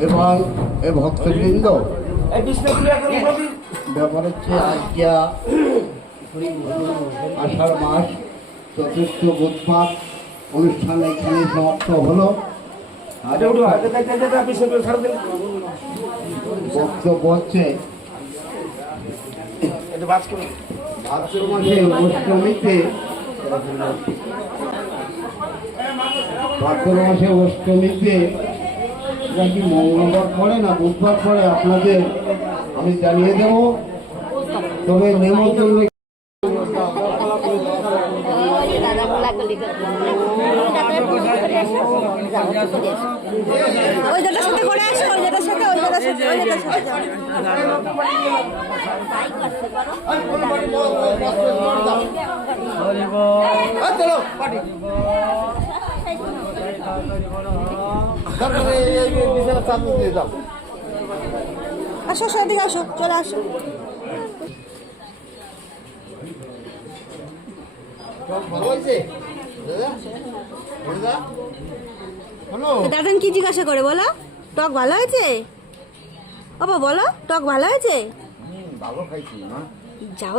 এবং এ ভক্তবৃন্দ ব্যাপার হচ্ছে আজ্ঞা আষাঢ় মাস চতুর্থ বুধবার অনুষ্ঠান এখানে সমাপ্ত হলো। বক্তব্য হচ্ছে ভাদ্র মাসে অষ্টমীতে ভাদ্র মাসে অষ্টমীতে এটা কি মঙ্গলবার পরে না বুধবার পরে আপনাদের আমি জানিয়ে দেব। তবে নেমন্তন্ন ওই দাদার সাথে করে আসো ওই দাদার সাথে ওই দাদার সাথে ওই দাদার সাথে চলো পার্টি আসো আসো এদিকে আসো চলে আসো। দাদা? দাদান কি জিজ্ঞাসা করে বলো? টক ভালো হয়েছে? বাবা বলো টক ভালো হয়েছে? ভালো খাইছি যাও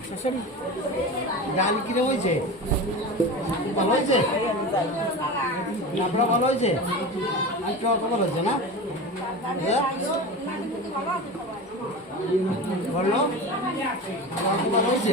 যাবে ডাল কিরে হয়েছে? ভালো হয়েছে? আপনার ভালো হয়েছে? ভালো হয়েছে না? হ্যাঁ? ভালো হয়েছে?